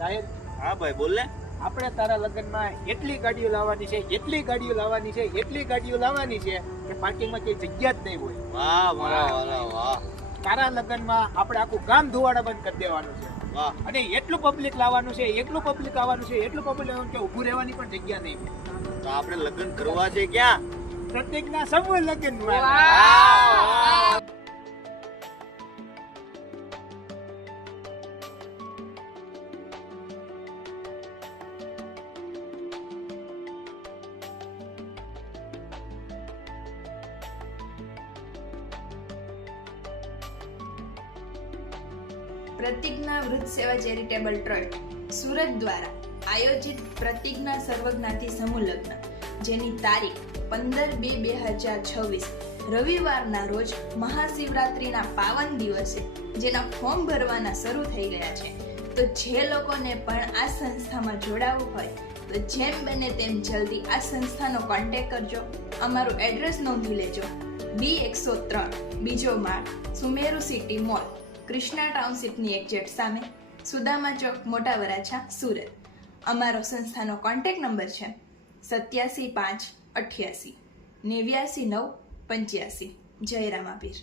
સાહેબ હા ભાઈ બોલ ને આપણે તારા લગ્નમાં એટલી ગાડીઓ લાવવાની છે એટલી ગાડીઓ લાવવાની છે એટલી ગાડીઓ લાવવાની છે કે પાર્કિંગમાં કઈ જગ્યા જ નહીં હોય. વાહ વાહ વાલા વાહ તારા લગ્નમાં આપણે આખું ગામ ધોવાડા બંધ કરી દેવાનું છે. વાહ. અને એટલું પબ્લિક લાવવાનું છે એટલું પબ્લિક આવવાનું છે એટલું પબ્લિક આવવાનું કે ઊભું રહેવાની પણ જગ્યા નહીં. તો આપણે લગ્ન કરવા છે ક્યાં? પ્રત્યેકના સમૂહ લગ્નમાં. પ્રતિજ્ઞા વૃદ્ધ સેવા ચેરિટેબલ ટ્રસ્ટ, સુરત દ્વારા આયોજિત પ્રતિજ્ઞા સર્વજ્ઞાતિ સમૂહ લગ્ન, જેની તારીખ પંદર બે બે હજાર છવ્વીસ, રવિવારના રોજ મહાશિવરાત્રિના પાવન દિવસે જેના ફોર્મ ભરવાના શરૂ થઈ ગયા છે. તો જે લોકોને પણ આ સંસ્થામાં જોડાવવું હોય, તો જેમ બને તેમ જલ્દી આ સંસ્થાનો કોન્ટેક કરજો. અમારું એડ્રેસ નોંધી લેજો. બી એકસો ત્રણ, બીજો માળ, સુમેરુ સિટી મોલ કૃષ્ણા ટાઉનશીપની એક્ઝેક્ટ સામે, સુદામા ચોક, મોટા વરાછા, સુરત. અમારો સંસ્થાનો કોન્ટેક નંબર છે સત્યાસી પાંચ અઠ્યાસી, નેવ્યાસી નવ પંચ્યાસી. જય રામાપીર.